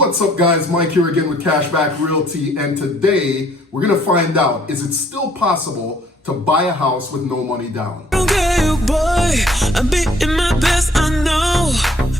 What's up guys, Mike here again with Cashback Realty, and today we're gonna find out, is it still possible to buy a house with no money down? Okay, boy, I'm beating my best, I know.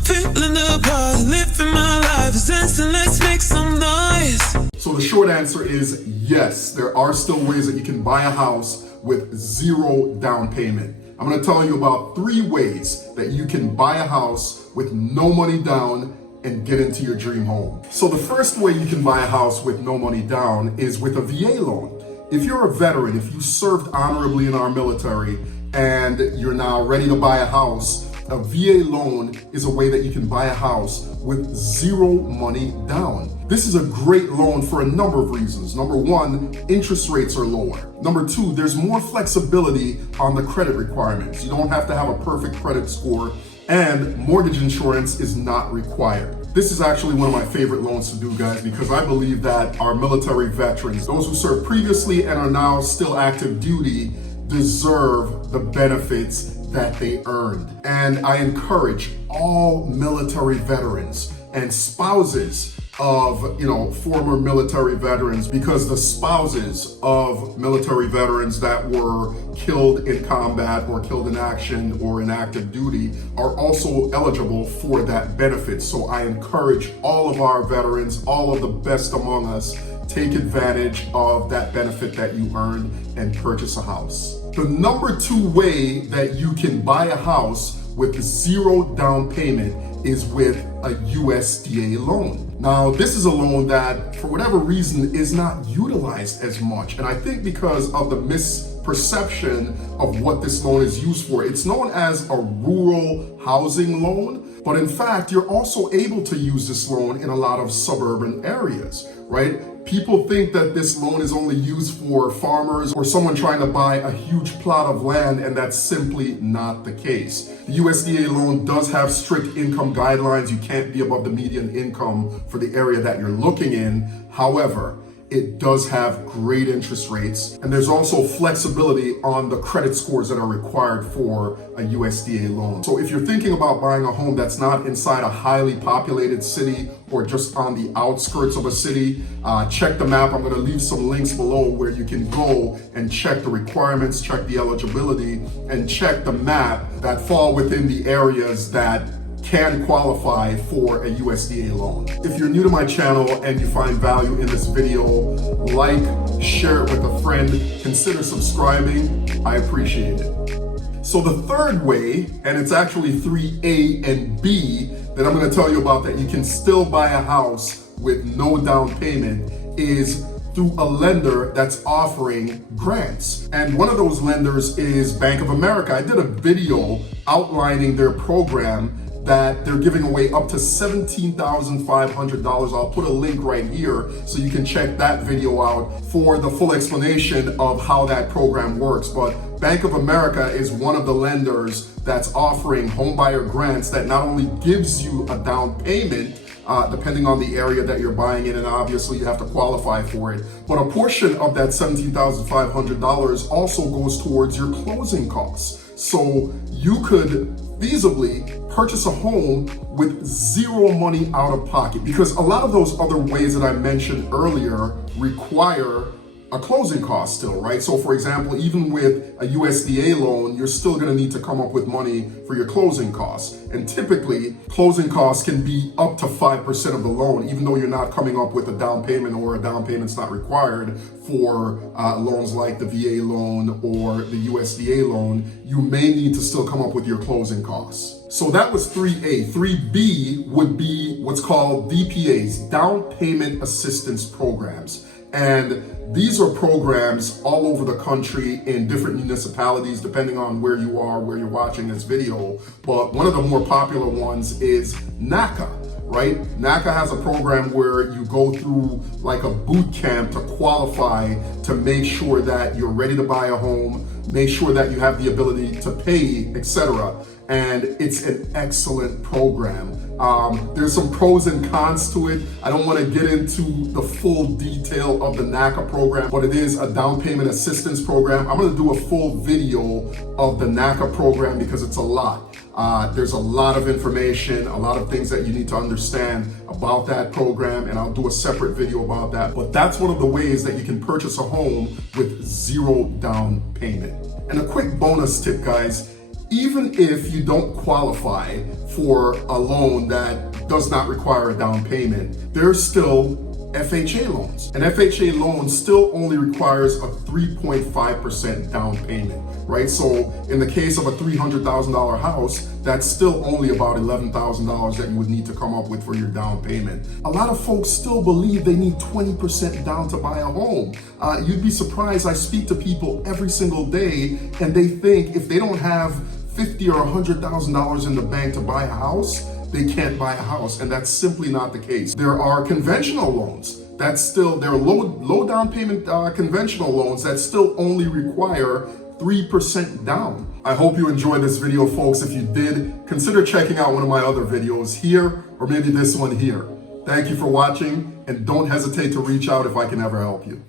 Feeling the buzz, living my life, dancing, let's make some noise. So the short answer is yes, there are still ways that you can buy a house with zero down payment. I'm gonna tell you about 3 ways that you can buy a house with no money down and get into your dream home. So the first way you can buy a house with no money down is with a VA loan. If you're a veteran, if you served honorably in our military and you're now ready to buy a house, a VA loan is a way that you can buy a house with zero money down. This is a great loan for a number of reasons. Number 1, interest rates are lower. Number 2, there's more flexibility on the credit requirements. You don't have to have a perfect credit score, and mortgage insurance is not required. This is actually one of my favorite loans to do, guys, because I believe that our military veterans, those who served previously and are now still active duty, deserve the benefits that they earned. And I encourage all military veterans and spouses of former military veterans, because the spouses of military veterans that were killed in combat or killed in action or in active duty are also eligible for that benefit. So I encourage all of our veterans, all of the best among us, take advantage of that benefit that you earned and purchase a house. The number 2 way that you can buy a house with zero down payment is with a USDA loan. Now, this is a loan that, for whatever reason, is not utilized as much. And I think because of the misperception of what this loan is used for. It's known as a rural housing loan, but in fact, you're also able to use this loan in a lot of suburban areas, right? People think that this loan is only used for farmers or someone trying to buy a huge plot of land, and that's simply not the case. The USDA loan does have strict income guidelines. You can't be above the median income for the area that you're looking in. However, it does have great interest rates, and there's also flexibility on the credit scores that are required for a USDA loan. So if you're thinking about buying a home that's not inside a highly populated city or just on the outskirts of a city, check the map. I'm gonna leave some links below where you can go and check the requirements, check the eligibility, and check the map that fall within the areas that can qualify for a USDA loan. If you're new to my channel and you find value in this video, like, share it with a friend, consider subscribing. I appreciate it. So the third way, and it's actually 3A and B that I'm going to tell you about, that you can still buy a house with no down payment, is through a lender that's offering grants. And one of those lenders is Bank of America. I did a video outlining their program that they're giving away up to $17,500. I'll put a link right here so you can check that video out for the full explanation of how that program works. But Bank of America is one of the lenders that's offering homebuyer grants that not only gives you a down payment, depending on the area that you're buying in, and obviously you have to qualify for it, but a portion of that $17,500 also goes towards your closing costs. So you could feasibly purchase a home with zero money out of pocket, because a lot of those other ways that I mentioned earlier require a closing cost still, right? So for example, even with a USDA loan, you're still gonna need to come up with money for your closing costs. And typically, closing costs can be up to 5% of the loan, even though you're not coming up with a down payment, or a down payment's not required for loans like the VA loan or the USDA loan. You may need to still come up with your closing costs. So that was 3A. 3B would be what's called DPAs, Down Payment Assistance Programs. And these are programs all over the country in different municipalities, depending on where you are, where you're watching this video. But one of the more popular ones is NACA, right? NACA has a program where you go through like a boot camp to qualify, to make sure that you're ready to buy a home, make sure that you have the ability to pay, etc. And it's an excellent program. There's some pros and cons to it. I don't want to get into the full detail of the NACA program, but it is a down payment assistance program. I'm going to do a full video of the NACA program because it's a lot. There's a lot of information, a lot of things that you need to understand about that program, and I'll do a separate video about that. But that's one of the ways that you can purchase a home with zero down payment. And a quick bonus tip, guys, even if you don't qualify for a loan that does not require a down payment, there's still FHA loans. An FHA loan still only requires a 3.5% down payment, right? So in the case of a $300,000 house, that's still only about $11,000 that you would need to come up with for your down payment. A lot of folks still believe they need 20% down to buy a home. You'd be surprised, I speak to people every single day and they think if they don't have $50,000 or $100,000 in the bank to buy a house, they can't buy a house, and that's simply not the case. There are conventional loans that still, there are low down payment conventional loans that still only require 3% down. I hope you enjoyed this video, folks. If you did, consider checking out one of my other videos here, or maybe this one here. Thank you for watching, and don't hesitate to reach out if I can ever help you.